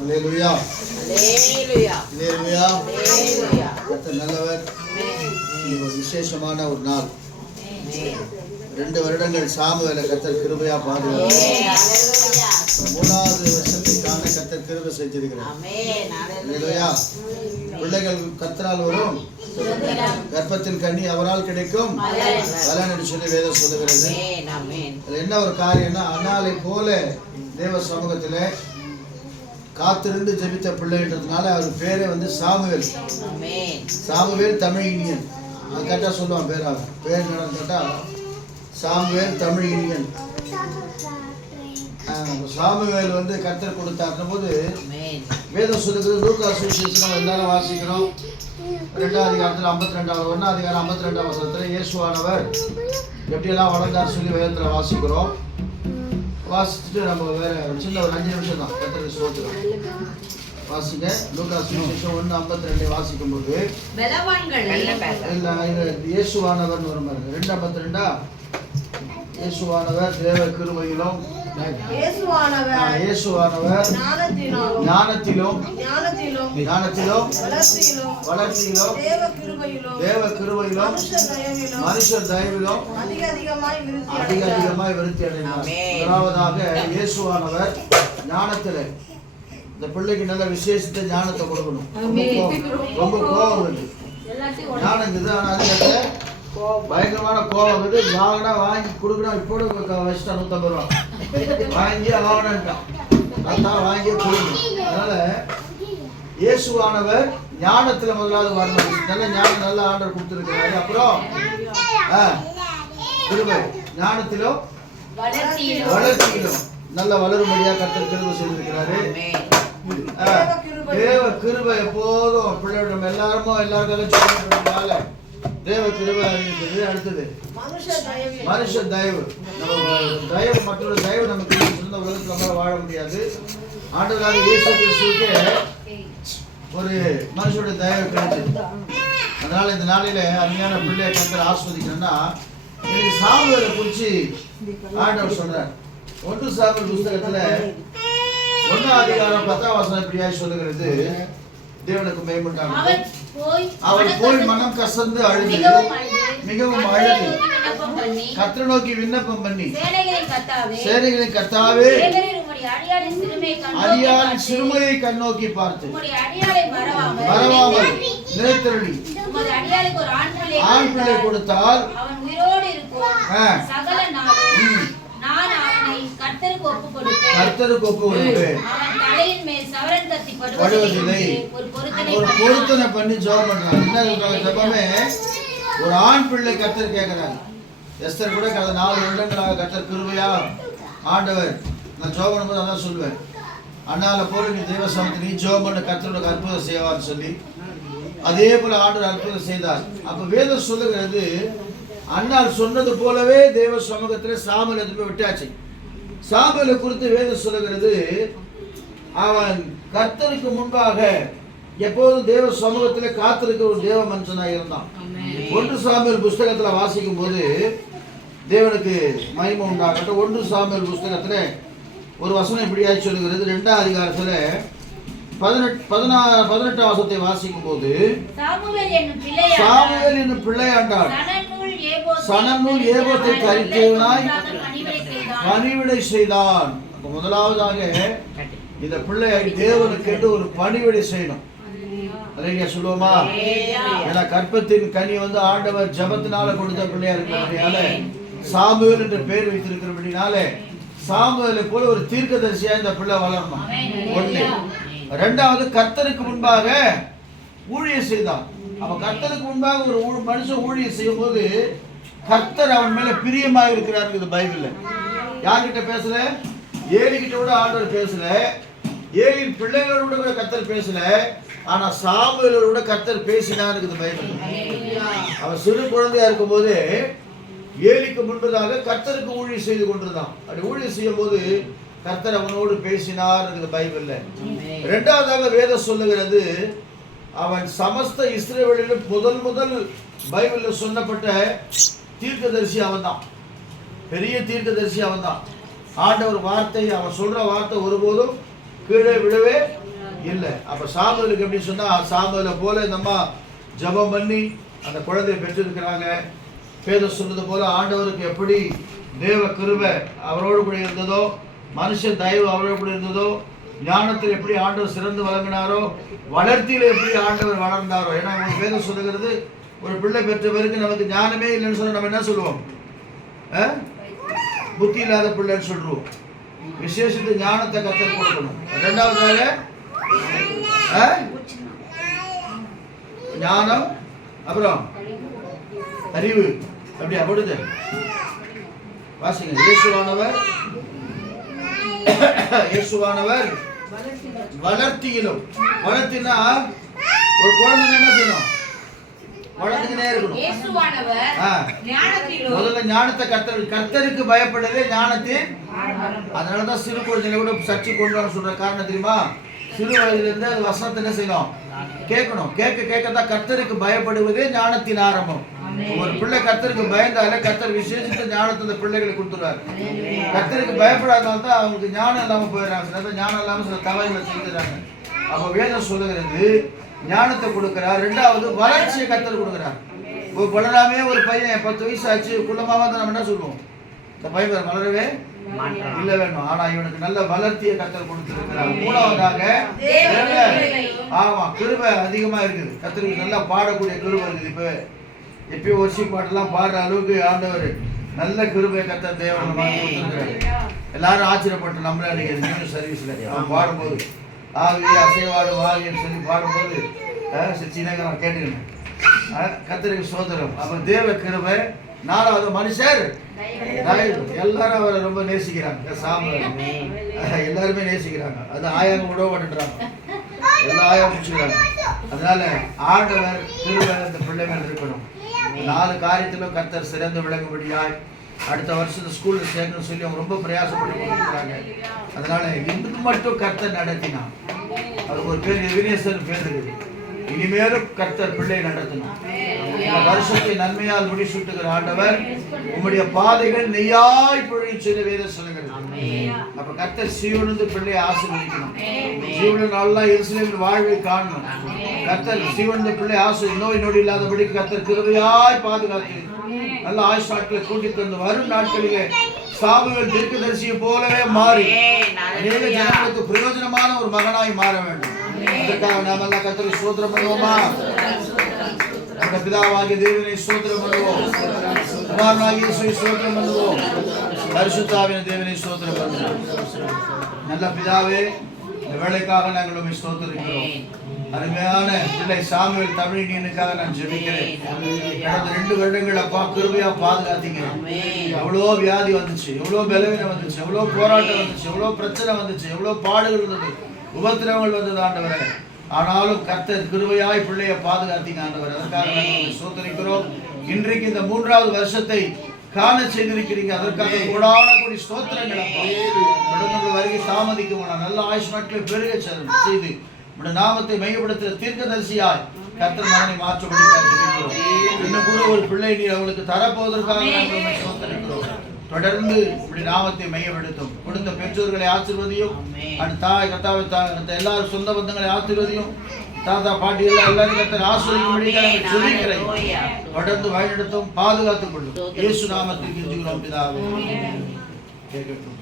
அல்லேலூயா அல்லேலூயா அல்லேலூயா. அல்லேலூயா. கர்த்தர் நல்லவர். இது ஒரு விசேஷமான ஒரு நாள். 2 வருடங்கள் சாமுவேலை கர்த்தர் கிருபையா பாதுகாத்தார். அல்லேலூயா. 3வது வருஷத்துக்கான கர்த்தர் கிருபை செஞ்சிருக்கிறார். ஆமென். அல்லேலூயா. பிள்ளைகள் கர்த்தரால் வரும், கர்ப்பத்தின் கனி அவரால் கிடைக்கும் பலன் என்று சொல்லி வேதம் சொல்லுகிறது. ஆமென். ஆமென். அதுல என்ன ஒரு காரியம்னா, அன்னாலை போல தேவ சமூகத்திலே காத்திருந்து ஜெபித்த பிள்ளைன்றதுனால அவர் பேரே வந்து சாமுவேல். ஆமென். சாமுவேல் தமிழ் இனியன். அது கரெக்டாக சொல்லுவான் பேர். பேர் என்னன்னு கேட்டால் சாமுவேல் தமிழ் இனியன். சாமுவேல் வந்து கர்த்தர் கொடுத்தாருன போது ஆமென். வேதம் சொல்லுகிறது. லூக்கா சுவிசேஷம் நம்ம எல்லாரும் வாசிக்கிறோம். 2ஆம் அதிகாரத்தில் 52வது 1ஆம் அதிகாரம் 52ஆம் வசனத்தில் இயேசுவானவர் எப்படியெல்லாம் வளர்ந்தார் சொல்லி வேதத்தில் வாசிக்கிறோம். வாசிச்சுட்டு நம்ம வேற சின்ன ஒரு 5 நிமிஷம் தான் கர்த்தருக்கு ஸ்தோத்திரம். வாசிங்க. லூக்கா சுவிசேஷம் 1:52 வாசிக்கும்போது இயேசுவானவர் ஒரு மாதிரி 2:52 இயேசுவானவர் தேவ கிருபையிலும் இயேசுவானவர் ஞானத்திலும் வளர்ச்சியிலும் தேவ கிருபையிலும் மனுஷர் தயவிலும் அதிகமாய் விருத்தி அடைந்தார். முதலாவதாக இயேசுவானவர் ஞானத்திலே இந்த பிள்ளைக்கு நல்ல விசேஷத்தை ஞானத்தை கொடுக்கணும். ரொம்ப கோபம் வருது. ஞானம் இருக்குது, ஆனால் அதுக்கு பயங்கரமான கோபம் வருது. வாங்கினா வாங்கி கொடுக்கணும். இப்போது வச்சுட்டா 150 ரூபா வாங்கி வாங்கினான்ட்டான். அதான் வாங்கியே கொடுக்கணும். அதனால இயேசுவானவர் ஞானத்துல முதலாவது வரணும். நல்ல ஞானம் நல்ல ஆர்டர் கொடுத்துருக்கிறாரு. அப்புறம் கிருபை ஞானத்திலும் வளர்ச்சியிலும் நல்ல வளரும்படியா கர்த்தர் கிருபை செய்திருக்கிறாரு. தேவ கிருபை எப்போதும் பிள்ளையோட நம்ம எல்லாருக்காக தேவ கிருபை இருக்குது. அடுத்தது மனுஷ தயவு. நம்ம தயவு மற்றொரு தயவு நமக்கு சொந்த உலகத்தில் நம்மளால வாழ முடியாது. ஆண்டவராக இயேசு கிறிஸ்துவுக்கே ஒரு மனுஷோட தயவு கிடைச்சது. அதனால இந்த நாளில அருமையான பிள்ளையை கர்த்தர் ஆஸ்வதிக்கணும்னா இன்னைக்கு சாமுவேலை குறிச்சு ஆண்டவர் சொல்றார். 1 சாமுவேல் புஸ்தகத்துல 1ஆம் அதிகாரம் 10ஆம் வசனம் இப்படியாய் சொல்லுகிறது. தேவனுக்கு மேம்பட்டாங்க. அவள் போய் மனம் கசந்து அழுது மிகவும் அழுது கர்த்தரை நோக்கி விண்ணப்பம் பண்ணி சேனைகளின் கர்த்தாவே அடியாரின் சிறுமையை கண்ணோக்கி பார்த்து மறவாமல் நிலைத்திருளி ஆண் பிள்ளை கொடுத்தால் கர்த்தருக்கு ஒப்பு கொடுப்பேன். படுவதில்லை. ஒரு பொருத்தனை பண்ணி ஜெபம் பண்றாங்க. என்ன ஜெபமே ஒரு ஆண் பிள்ளை கர்த்தர் கேட்கிறாங்க. எஸ்தர் கூட கடந்த 4 வருடங்களாக கர்த்தர் கிருபையா ஆண்டவர் நான் ஜெபம் பண்ணும்போது அதான் சொல்லுவேன். அண்ணால போல நீ தேவ சமூகத்தில் நீ ஜெபம் பண்ண கர்த்தரோட அற்புதம் செய்வார்னு சொல்லி அதே போல ஆண்டவர் அற்புதம் செய்தார். அப்ப வேதம் சொல்லுகிறது அண்ணால் சொன்னது போலவே தேவ சமூகத்தில் சாமுவேல் எதுவுமே விட்டாச்சு. சாமுவேலை குறித்து வேதம் சொல்லுகிறது அவன் கர்த்தருக்கு முன்பாக எப்போதும் தேவ சமூகத்தில் காத்திருக்கிற ஒரு தேவ மனுஷனாக இருந்தான். 1 சாமுவேல் புஸ்தகத்தில் வாசிக்கும் போது தேவனுக்கு மகிமை உண்டாகட்டும். 1 சாமுவேல் புஸ்தகத்துல ஒரு வசனம் இப்படியாய் சொல்லுகிறது. 2ஆம் அதிகாரத்துல 18ஆம் வசனத்தை வாசிக்கும் போது சாமுவேல் என்னும் பிள்ளையாண்டாள் சணநூல் ஏபோத்தை கரித்தவனாய் பணிவிடை செய்தான். முதலாவதாக இந்த பிள்ளை தேவனுக்கு என்று ஒரு பணிவிடை செய்யணும். அதை சொல்லுவோமா? ஏன்னா கற்பத்தின் கனி வந்து ஆண்டவர் ஜபத்தினால கொடுத்த பிள்ளையா இருக்கிறபடினால சாமுவேல் என்ற பெயர் வைத்திருக்கிறபடினால சாமுவேலை போல ஒரு தீர்க்கதரிசியா இந்த பிள்ளை வளரணும். 1. 2வது கர்த்தருக்கு முன்பாக ஊழியம் செய்தான். அப்ப கர்த்தருக்கு முன்பாக ஒரு மனுஷன் ஊழியம் செய்யும் போது கர்த்தர் அவன் மேல பிரியமாக இருக்கிறார். பைபிள்ல யார்கிட்ட பேசல? ஏலிகிட்ட கூட ஆண்டவர் பேசல. ஏலியின் பிள்ளைகளோட கூட கர்த்தர் பேசல. ஆனா சாமுவேலோட கர்த்தர் பேசினார் பைபிள். அவன் சிறு குழந்தையா இருக்கும் போது ஏலிக்கு முன்பதாக கர்த்தருக்கு ஊழியம் செய்து கொண்டிருந்தான். அப்படி ஊழியம் செய்யும் போது கர்த்தர் அவனோடு பேசினார் பைபிள்ல. 2வதாக வேதம் சொல்லுகிறது அவன் சமஸ்த இஸ்ரவேலிலும் முதல் பைபிள்ல சொல்லப்பட்ட தீர்க்கதரிசி அவன் தான். பெரிய தீர்க்கதரிசி அவன் தான். ஆண்டவர் வார்த்தை அவன் சொல்ற வார்த்தை ஒருபோதும் கீழே விழவே இல்லை. அப்ப சாமுவேலுக்கு எப்படி சொன்னா, சாமுவேலை போல இந்த அம்மா ஜெபம் பண்ணி அந்த குழந்தையை பெற்றிருக்கிறாங்க. வேதம் சொன்னது போல ஆண்டவருக்கு எப்படி தேவ கிருபை அவரோடு கூட இருந்ததோ, மனுஷன் தயவு அவரோடு கூட இருந்ததோ, ஞானத்தில் எப்படி ஆண்டவர் சிறந்து வழங்கினாரோ, வளர்த்தியில் எப்படி ஆண்டவர் வளர்ந்தாரோ. ஏன்னா உங்களுக்கு வேதம் சொல்லுகிறது, ஒரு பிள்ளை பெற்ற பிறகு நமக்கு ஞானமே இல்லைன்னு சொன்னா நம்ம என்ன சொல்லுவோம்? புத்தி இல்லாத பிள்ளைன்னு சொல்றோம். விசேஷத்து ஞானத்தை கத்தர் கொடுக்கணும். இரண்டாவதாக ஞானம், அப்புறம் அறிவு. அப்படி அப்படிது வாசிங்க. இயேசுவானவர் வளர்த்தியிலும். வளர்த்தினா ஒரு குழந்தை என்ன செய்யணும்? வளர்ந்துக்கிட்டே இருக்கணும். முதல்ல ஞானத்தை கர்த்தருக்கு பயப்படுறதே ஞானத்தின். அதனாலதான் சிறு குழந்தைகளை கூட சர்ச்சை கொண்டு வர சொல்ற காரணம் தெரியுமா? சிறு வயதுல இருந்து அது வசனத்தை என்ன செய்யணும்? கேட்கணும். கேட்கத்தான் கர்த்தருக்கு பயப்படுவதே ஞானத்தின் ஆரம்பம். ஒரு பிள்ளை கர்த்தருக்கு பயந்தாலே கர்த்தர் விசேஷித்த ஞானத்தை அந்த பிள்ளைகளை கொடுத்துருவாரு. கர்த்தருக்கு பயப்படாதனால தான் அவங்களுக்கு ஞானம் இல்லாம போயிடறாங்க. ஞானம் இல்லாம சில தவறுகளை செய்கிறாங்க. அப்ப வேதம் சொல்லுகிறது ஞானத்தை கொடுக்கிறார். ரெண்டாவது வளர்ச்சியை கர்த்தர் கொடுக்கிறார். வளராமே ஒரு பையன் 10 வயசு ஆச்சு குள்ளமாவா தான் நம்ம என்ன சொல்லுவோம்? இந்த பையன் வளரவே இல்ல வேணும். ஆனா இவனுக்கு நல்ல வளர்ச்சியை கர்த்தர் கொடுத்திருக்கிறார். மூணாவதாக ஆமா கிருபை அதிகமா இருக்குது. கர்த்தருக்கு நல்லா பாடக்கூடிய கிருபை இருக்குது. இப்ப எப்பயோ ஒர்ஷி பாட்டெல்லாம் பாடுற அளவுக்கு ஆண்டவர் நல்ல கிருபை கர்த்தர் தேவன் கொடுத்திருக்கிறார். எல்லாரும் ஆச்சரியப்பட்டு நம்மளே அன்னைக்கு நியூஸ் சர்வீஸ்ல அவன் பாடும்போது ஆவியே அசைவாடு வாவின்னு சொல்லி பாடும்போது சின்னகரம் கேட்டுக்கணும். கர்த்தருக்கு சோதரம். அப்ப தேவ கிருபை. நாலாவது மனுஷர் எல்லாரும் அவரை ரொம்ப நேசிக்கிறாங்க. எல்லாருமே நேசிக்கிறாங்க. அது ஆயாங்க விட மாட்டேன்றாங்க. எல்லா ஆயா முடிச்சுக்கிறாங்க. அதனால ஆண்டவர் கிருபை இந்த பிள்ளைகள் இருக்கணும். 4 காரியத்திலும் கர்த்தர் சிறந்து விளங்கும்படியாய் அடுத்த வருஷம் ஸ்கூல்ல சேர்க்கணும்னு சொல்லி அவங்க ரொம்ப பிரயாசப்பட்டு கொண்டிருக்கிறாங்க. அதனால இன்று மட்டும் கர்த்தர் நடத்தினான். அதுக்கு ஒரு பேர் எவினேசர் பேர் இருக்குது. இனிமேலும் கர்த்தர் பிள்ளை நடத்தணும். வருஷத்தை நன்மையால் முடிசூட்டுகிற ஆண்டவர் உம்முடைய பாதைகள் நெய்யாய் பொழியும் சொல்லி வேதம் சொல்லுகிறது. அப்ப கர்த்தர் சீயோனிலிருந்து பிள்ளையை ஆசீர்வதிக்கணும். சீயோனில் நல்லா எருசலேமில் வாழ்வை காணணும். கர்த்தர் சீயோனிலிருந்து பிள்ளை நோய் நொடி இல்லாதபடி கர்த்தர் கிருபையாய் பாதுகாத்து நல்ல ஆயுஷ் நாட்களை கூட்டித் தந்து வரும் நாட்களிலே சாமுவேல் தீர்க்கதரிசியை போலவே மாறி அநேக ஜனங்களுக்கு பிரயோஜனமான ஒரு மகனாய் மாற வேண்டும். அதற்காக நாம் எல்லாம் கர்த்தருக்கு ஸ்தோத்திரம் பண்ணுவோமா? நம்முடைய பிதாவாகிய தேவனை ஸ்தோத்திரம் பண்ணுவோம். குமாரனாகிய இயேசுவை ஸ்தோத்திரம் பண்ணுவோம். பரிசுத்த ஆவியான தேவனை ஸ்தோத்திரம் பண்ணுவோம். நல்ல பிதாவே, இந்த வேளைக்காக நாங்கள் உம்மை ஸ்தோத்திரிக்கிறோம். அருமையான பிள்ளை சாமுவேல் தமிழினியனுக்காக நான் ஜெபிக்கிறேன். கடந்த 2 வருடங்கள் அப்பா கிருபையா பாதுகாத்தீங்க. எவ்வளோ வியாதி வந்துச்சு, எவ்வளோ பலவீனம் வந்துச்சு, எவ்வளோ போராட்டம் வந்துச்சு, எவ்வளோ பிரச்சனை வந்துச்சு, எவ்வளோ பாடுகள் வந்தது, உபத்திரவங்கள் வந்தது ஆண்டவரே. ஆனாலும் கர்த்தர் கிருபையாய் பிள்ளையை பாதுகாத்தீங்க ஆண்டவர். அதற்காக நாங்கள் ஸ்தோத்திரிக்கிறோம். இன்றைக்கு இந்த 3வது வருஷத்தை காண செய்திருக்கிறீங்க. அதற்காக கோடான கோடி ஸ்தோத்திரங்கள் அப்பா. நம்முடைய வருகை தாமதிக்கும் நல்ல ஆயுஷ் நாட்களை பெருக செய்து நம்முடைய நாமத்தை மையப்படுத்துகிற தீர்க்கதரிசியாய் கர்த்தர் மகனை மாற்றப்படி ஜெபிக்கிறோம். இன்னும் கூட ஒரு பிள்ளை நீர் அவங்களுக்கு தரப்போவதற்காக நாங்கள் ஸ்தோத்திரிக்கிறோம். தொடர்ந்து இப்படி நாமத்தை மையப்படுத்தும். கொடுத்த பெற்றோர்களை ஆசீர்வதியும். தாய் கத்தாவை எல்லாரும் சொந்த பந்தங்களை ஆசீர்வதியும். தாத்தா பாட்டி எல்லாம் எல்லாரும் கர்த்தர் ஆசீர்வதிக்கும்படி நாங்கள் ஜெபிக்கிறோம். தொடர்ந்து வழிநடத்தும், பாதுகாத்துக் கொள்ளும். இயேசு நாமத்தில் கெஞ்சுகிறோம் பிதாவே. கேட்கட்டும்.